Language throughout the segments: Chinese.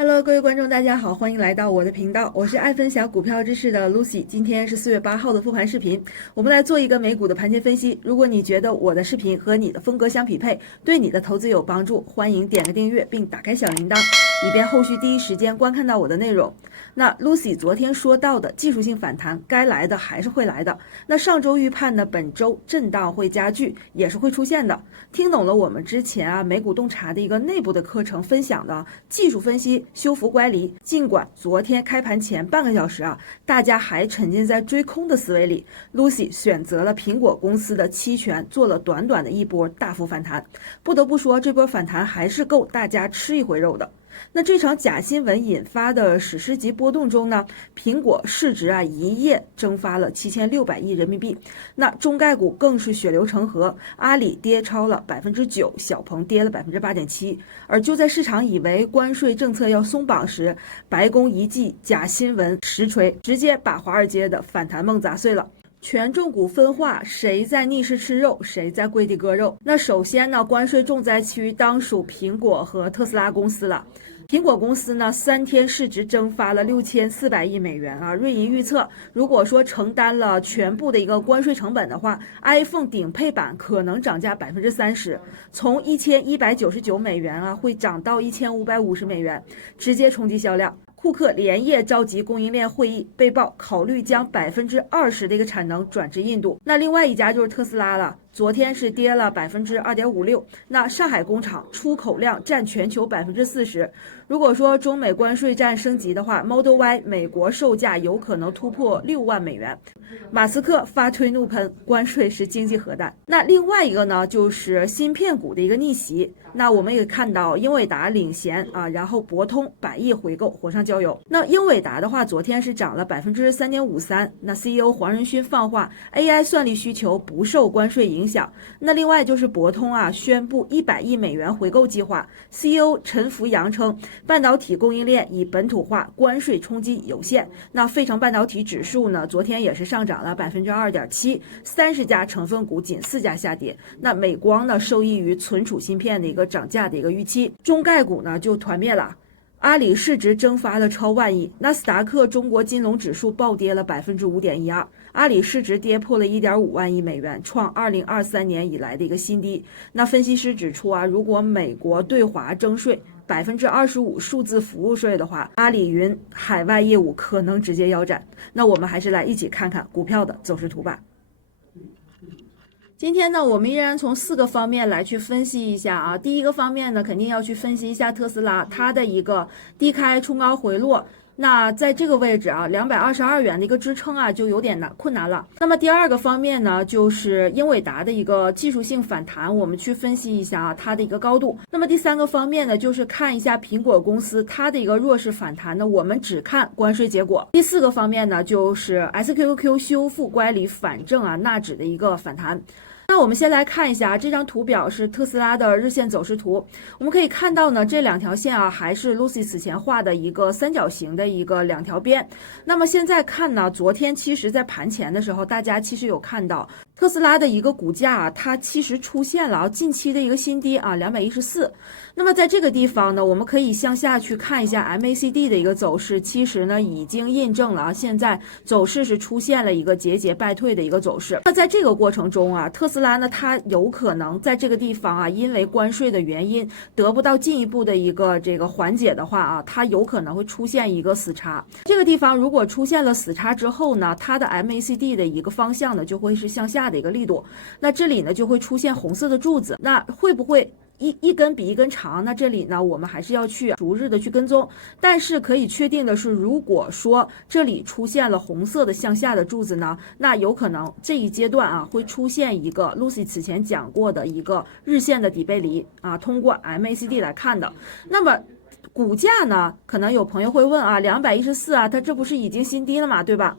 Hello，各位观众，大家好，欢迎来到我的频道，我是爱分享股票知识的 Lucy。今天是4月8号的复盘视频，我们来做一个美股的盘前分析。如果你觉得我的视频和你的风格相匹配，对你的投资有帮助，欢迎点个订阅并打开小铃铛，以便后续第一时间观看到我的内容。那 Lucy 昨天说到的技术性反弹，该来的还是会来的。那上周预判呢，本周震荡会加剧，也是会出现的。听懂了我们之前美股洞察的一个内部的课程分享的技术分析。修复乖离，尽管昨天开盘前半个小时大家还沉浸在追空的思维里 ，Lucy 选择了苹果公司的期权，做了短短的一波大幅反弹。不得不说，这波反弹还是够大家吃一回肉的。那这场假新闻引发的史诗级波动中呢，苹果市值一夜蒸发了7600亿人民币，那中概股更是血流成河，阿里跌超了9%，小鹏跌了8.7%。而就在市场以为关税政策要松绑时，白宫一记假新闻实锤，直接把华尔街的反弹梦砸碎了。权重股分化，谁在逆势吃肉，谁在跪地割肉。那首先呢，关税重灾区当属苹果和特斯拉公司了。苹果公司呢，3天市值蒸发了6400亿美元瑞银预测，如果说承担了全部的一个关税成本的话 ，iPhone 顶配版可能涨价30%，从1199美元会涨到1550美元，直接冲击销量。库克连夜召集供应链会议，被曝考虑将20%的一个产能转至印度。那另外一家就是特斯拉了，昨天是跌了2.56%。那上海工厂出口量占全球40%。如果说中美关税战升级的话 ，Model Y 美国售价有可能突破6万美元。马斯克发推怒喷，关税是经济核弹。那另外一个呢，就是芯片股的一个逆袭。那我们也看到英伟达领衔然后博通100亿回购，火上浇油。那英伟达的话，昨天是涨了3.53%。那 CEO 黄仁勋放话 ，AI 算力需求不受关税影响。那另外就是博通宣布100亿美元回购计划。CEO 陈福阳称，半导体供应链已本土化，关税冲击有限。那费城半导体指数呢，昨天也是上涨了2.7%，30家成分股仅4家下跌。那美光呢，受益于存储芯片的一个涨价的一个预期，中概股呢就团灭了。阿里市值蒸发了超万亿，纳斯达克中国金融指数暴跌了5.12%，阿里市值跌破了1.5万亿美元，创2023年以来的一个新低。那分析师指出如果美国对华征税25%数字服务税的话，阿里云海外业务可能直接腰斩。那我们还是来一起看看股票的走势图吧。今天呢，我们依然从4个方面来去分析一下第一个方面呢，肯定要去分析一下特斯拉它的一个低开冲高回落。那在这个位置222元的一个支撑就有点困难了。那么第二个方面呢，就是英伟达的一个技术性反弹，我们去分析一下它的一个高度。那么第三个方面呢，就是看一下苹果公司它的一个弱势反弹呢，我们只看关税结果。第4个方面呢，就是 SQQ 修复乖离反正纳指的一个反弹。那我们先来看一下这张图表，是特斯拉的日线走势图。我们可以看到呢，这2条线还是 Lucy 此前画的一个三角形的一个2条边。那么现在看呢，昨天其实在盘前的时候，大家其实有看到特斯拉的一个股价它其实出现了近期的一个新低214。那么在这个地方呢，我们可以向下去看一下 MACD 的一个走势，其实呢已经印证了现在走势是出现了一个节节败退的一个走势。那在这个过程中特斯拉呢，它有可能在这个地方因为关税的原因得不到进一步的一个这个缓解的话它有可能会出现一个死叉。这个地方如果出现了死叉之后呢，它的 MACD 的一个方向呢就会是向下的一个力度。那这里呢就会出现红色的柱子，那会不会一根比一根长？那这里呢，我们还是要去逐日的去跟踪。但是可以确定的是，如果说这里出现了红色的向下的柱子呢，那有可能这一阶段会出现一个 Lucy 此前讲过的一个日线的底背离通过 MACD 来看的。那么股价呢，可能有朋友会问214它这不是已经新低了嘛，对吧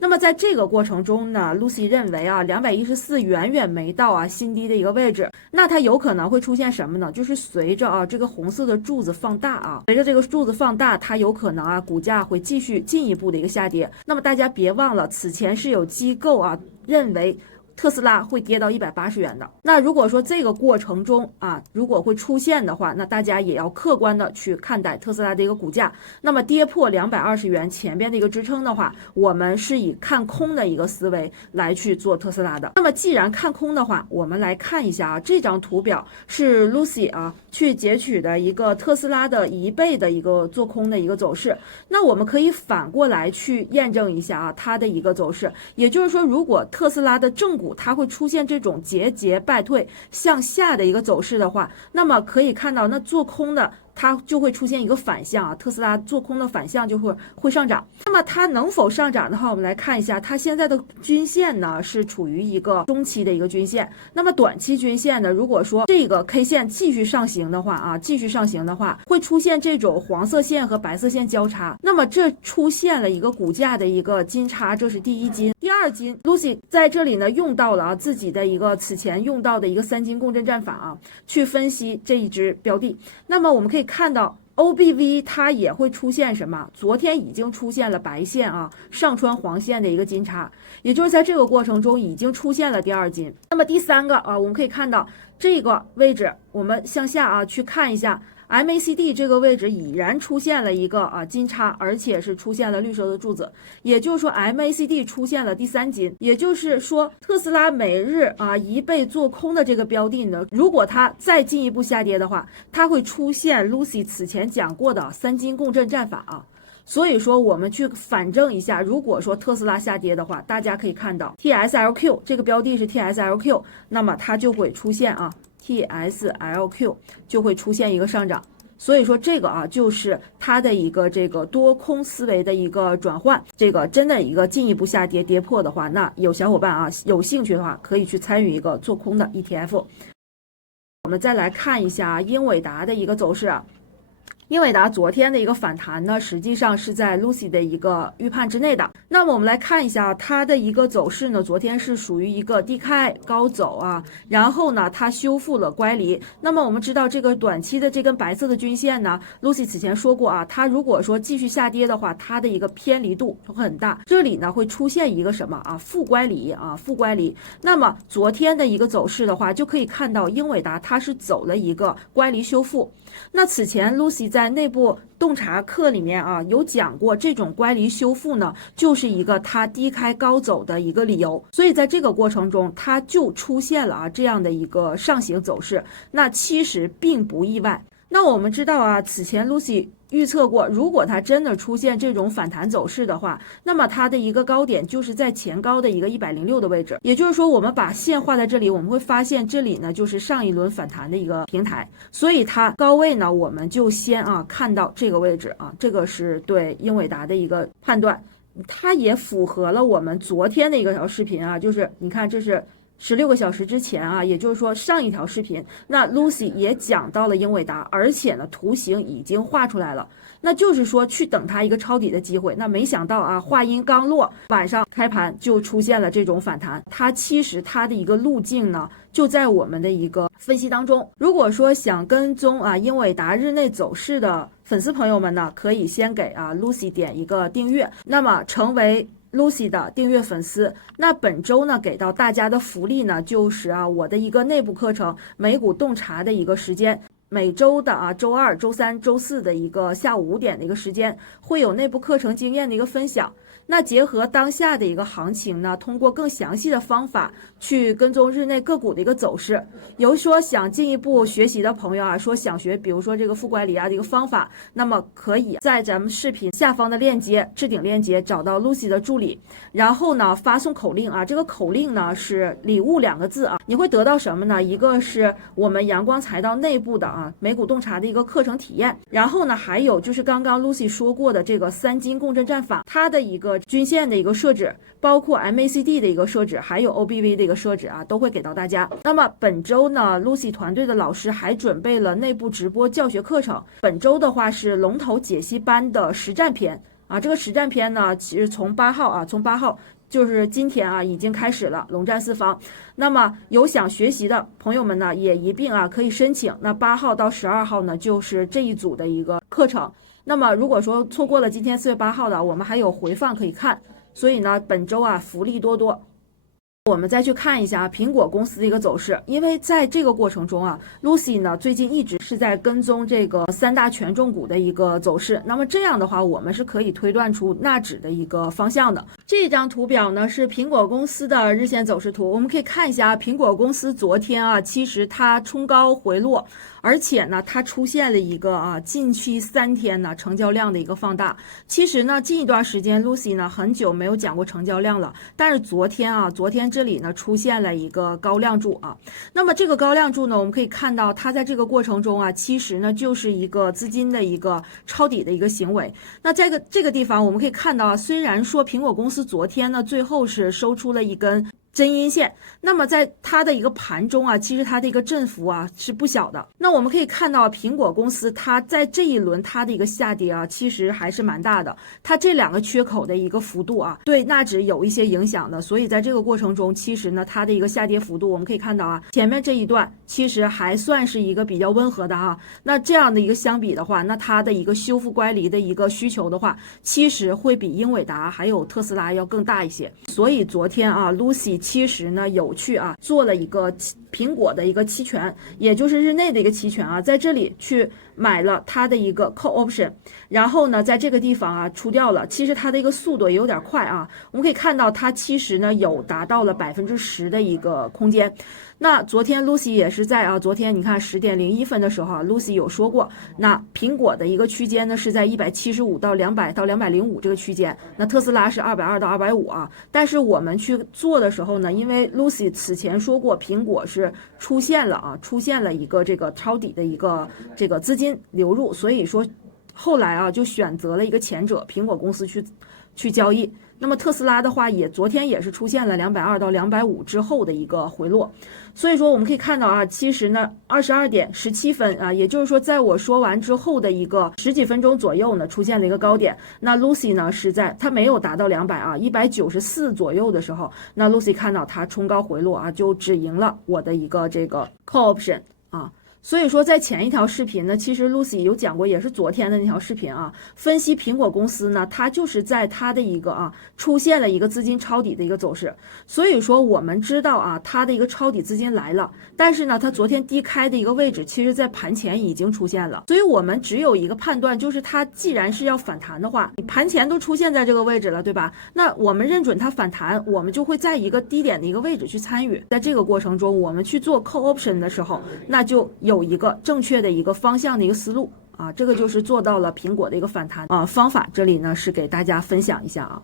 那么在这个过程中呢 ，Lucy 认为214远远没到新低的一个位置，那它有可能会出现什么呢？就是随着这个红色的柱子放大随着这个柱子放大，它有可能股价会继续进一步的一个下跌。那么大家别忘了，此前是有机构认为特斯拉会跌到180元的。那如果说这个过程中如果会出现的话，那大家也要客观的去看待特斯拉的一个股价。那么跌破220元前边的一个支撑的话，我们是以看空的一个思维来去做特斯拉的。那么既然看空的话，我们来看一下这张图表是 Lucy 去截取的一个特斯拉的1倍的一个做空的一个走势。那我们可以反过来去验证一下它的一个走势，也就是说，如果特斯拉的正股它会出现这种节节败退向下的一个走势的话，那么可以看到，那做空的它就会出现一个反向特斯拉做空的反向就会上涨。那么它能否上涨的话，我们来看一下，它现在的均线呢是处于一个中期的一个均线。那么短期均线呢，如果说这个 K 线继续上行的话会出现这种黄色线和白色线交叉，那么这出现了一个股价的一个金叉，这是第一金。第二金 Lucy 在这里呢用到了自己的一个此前用到的一个3金共振战法去分析这一只标的。那么我们可以看到 OBV 它也会出现什么？昨天已经出现了白线上穿黄线的一个金叉，也就是在这个过程中已经出现了第二金。那么第三个我们可以看到这个位置，我们向下去看一下。MACD 这个位置已然出现了一个金叉，而且是出现了绿色的柱子，也就是说 MACD 出现了第3金，也就是说特斯拉每日1倍做空的这个标的呢，如果它再进一步下跌的话，它会出现 Lucy 此前讲过的3金共振战法所以说我们去反证一下，如果说特斯拉下跌的话，大家可以看到 TSLQ 这个标的是 TSLQ， 那么它就会出现TSLQ 就会出现一个上涨。所以说这个就是它的一个这个多空思维的一个转换，这个真的一个进一步下跌跌破的话，那有小伙伴有兴趣的话可以去参与一个做空的 ETF。 我们再来看一下英伟达的一个走势英伟达昨天的一个反弹呢，实际上是在 Lucy 的一个预判之内的。那么我们来看一下它的一个走势呢，昨天是属于一个低开高走然后呢它修复了乖离。那么我们知道这个短期的这根白色的均线呢 ，Lucy 此前说过它如果说继续下跌的话，它的一个偏离度会很大，这里呢会出现一个什么负乖离负乖离。那么昨天的一个走势的话，就可以看到英伟达它是走了一个乖离修复。那此前 Lucy 在内部洞察课里面有讲过，这种乖离修复呢，就是一个它低开高走的一个理由。所以在这个过程中，它就出现了这样的一个上行走势，那其实并不意外。那我们知道此前 Lucy 预测过，如果它真的出现这种反弹走势的话，那么它的一个高点就是在前高的一个106的位置。也就是说，我们把线画在这里，我们会发现这里呢就是上一轮反弹的一个平台，所以它高位呢，我们就先看到这个位置这个是对英伟达的一个判断，它也符合了我们昨天的一个条视频就是你看这是16个小时之前也就是说上一条视频，那 Lucy 也讲到了英伟达，而且呢图形已经画出来了，那就是说去等它一个抄底的机会。那没想到话音刚落，晚上开盘就出现了这种反弹，它其实它的一个路径呢就在我们的一个分析当中。如果说想跟踪英伟达日内走势的粉丝朋友们呢，可以先给Lucy 点一个订阅，那么成为Lucy 的订阅粉丝。那本周呢给到大家的福利呢，就是我的一个内部课程美股洞察的一个时间，每周的周二、周三、周四的一个下午5点的一个时间，会有内部课程经验的一个分享。那结合当下的一个行情呢，通过更详细的方法去跟踪日内个股的一个走势。有说想进一步学习的朋友说想学比如说这个负乖离的一个方法，那么可以在咱们视频下方的链接置顶链接找到 Lucy 的助理，然后呢发送口令这个口令呢是礼物2个字你会得到什么呢？一个是我们阳光财道内部的美股洞察的一个课程体验，然后呢还有就是刚刚 Lucy 说过的这个3金共振战法，它的一个均线的一个设置，包括 MACD 的一个设置，还有 OBV 的一个设置都会给到大家。那么本周呢 Lucy 团队的老师还准备了内部直播教学课程，本周的话是龙头解析班的实战篇这个实战篇呢其实从8号就是今天已经开始了，龙战四方。那么有想学习的朋友们呢也一并可以申请，那8号到12号呢就是这一组的一个课程。那么如果说错过了今天4月8号的，我们还有回放可以看，所以呢本周福利多多。我们再去看一下苹果公司的一个走势，因为在这个过程中啊，Lucy 呢最近一直是在跟踪这个三大权重股的一个走势。那么这样的话，我们是可以推断出纳指的一个方向的。这张图表呢是苹果公司的日线走势图，我们可以看一下苹果公司昨天啊，其实它冲高回落，而且呢它出现了一个近期3天呢成交量的一个放大。其实呢近一段时间 Lucy 呢很久没有讲过成交量了，但是昨天这里呢出现了一个高量柱啊。那么这个高量柱呢，我们可以看到它在这个过程中啊，其实呢就是一个资金的一个抄底的一个行为。那这个地方我们可以看到啊，虽然说苹果公司昨天呢最后是收出了一根真阴线，那么在它的一个盘中啊，其实它的一个振幅啊是不小的。那我们可以看到苹果公司它在这一轮它的一个下跌啊，其实还是蛮大的。它这2个缺口的一个幅度啊，对纳指有一些影响的。所以在这个过程中，其实呢它的一个下跌幅度，我们可以看到啊，前面这一段其实还算是一个比较温和的哈。那这样的一个相比的话，那它的一个修复乖离的一个需求的话，其实会比英伟达还有特斯拉要更大一些。所以昨天啊 Lucy 其实呢有去做了一个苹果的一个期权，也就是日内的一个期权啊，在这里去买了它的一个 call option， 然后呢在这个地方啊出掉了。其实它的一个速度也有点快啊，我们可以看到它其实呢有达到了10%的一个空间。那昨天 Lucy 也是在昨天你看10点01分的时候Lucy 有说过，那苹果的一个区间呢是在175到200到205这个区间，那特斯拉是220到250啊。但是我们去做的时候呢，因为 Lucy 此前说过苹果是出现了一个这个抄底的一个这个资金流入，所以说后来就选择了一个前者，苹果公司去交易。那么特斯拉的话昨天也是出现了220到250之后的一个回落。所以说我们可以看到其实呢22点17分也就是说在我说完之后的一个10几分钟左右呢出现了一个高点。那 Lucy 呢是在它没有达到200194左右的时候，那 Lucy 看到它冲高回落就止盈了我的一个这个 call option 所以说在前一条视频呢，其实 Lucy 有讲过，也是昨天的那条视频分析苹果公司呢，它就是在它的一个出现了一个资金抄底的一个走势。所以说我们知道它的一个抄底资金来了，但是呢它昨天低开的一个位置其实在盘前已经出现了。所以我们只有一个判断，就是它既然是要反弹的话，你盘前都出现在这个位置了，对吧？那我们认准它反弹，我们就会在一个低点的一个位置去参与。在这个过程中我们去做 call option 的时候，那就有一个正确的一个方向的一个思路这个就是做到了苹果的一个反弹方法。这里呢是给大家分享一下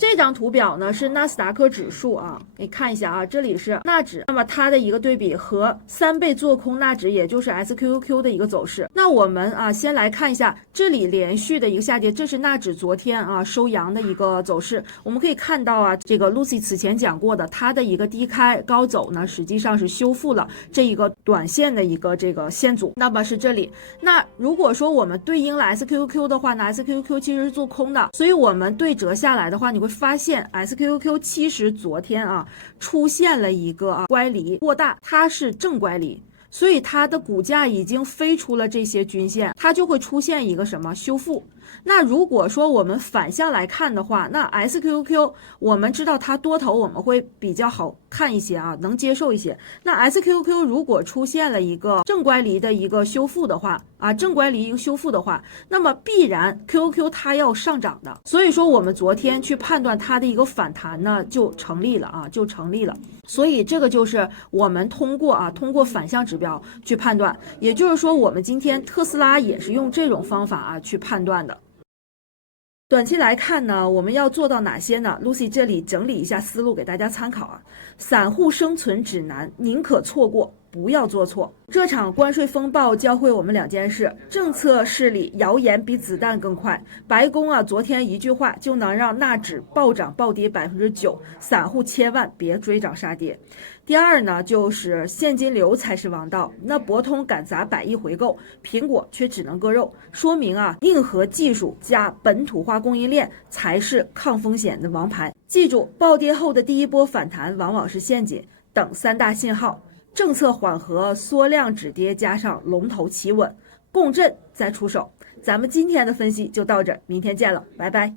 这张图表呢是纳斯达克指数你看一下这里是纳指，那么它的一个对比和3倍做空纳指，也就是 SQQQ 的一个走势。那我们先来看一下这里连续的一个下跌，这是纳指昨天收阳的一个走势。我们可以看到这个 Lucy 此前讲过的，它的一个低开高走呢，实际上是修复了这一个短线的一个这个线阻，那么是这里。那如果说我们对应了 SQQQ 的话呢， SQQQ 其实是做空的，所以我们对折下来的话，你会发现 SQQQ 其实昨天出现了一个乖离过大，它是正乖离，所以它的股价已经飞出了这些均线，它就会出现一个什么修复。那如果说我们反向来看的话，那 SQQQ 我们知道它多头我们会比较好看一些能接受一些。那 SQQQ 如果出现了一个正乖离的一个修复的话正乖离一个修复的话，那么必然 QQQ 它要上涨的。所以说我们昨天去判断它的一个反弹呢就成立了所以这个就是我们通过反向指标去判断，也就是说我们今天特斯拉也是用这种方法去判断的。短期来看呢，我们要做到哪些呢？ Lucy 这里整理一下思路给大家参考散户生存指南，宁可错过不要做错。这场关税风暴教会我们2件事：政策势力谣言比子弹更快。白宫昨天一句话就能让纳指暴涨暴跌9%，散户千万别追涨杀跌。第二呢，就是现金流才是王道。那博通敢砸100亿回购，苹果却只能割肉，说明硬核技术加本土化供应链才是抗风险的王牌。记住，暴跌后的第一波反弹往往是陷阱，等3大信号：政策缓和、缩量止跌，加上龙头企稳共振再出手。咱们今天的分析就到这儿，明天见了，拜拜。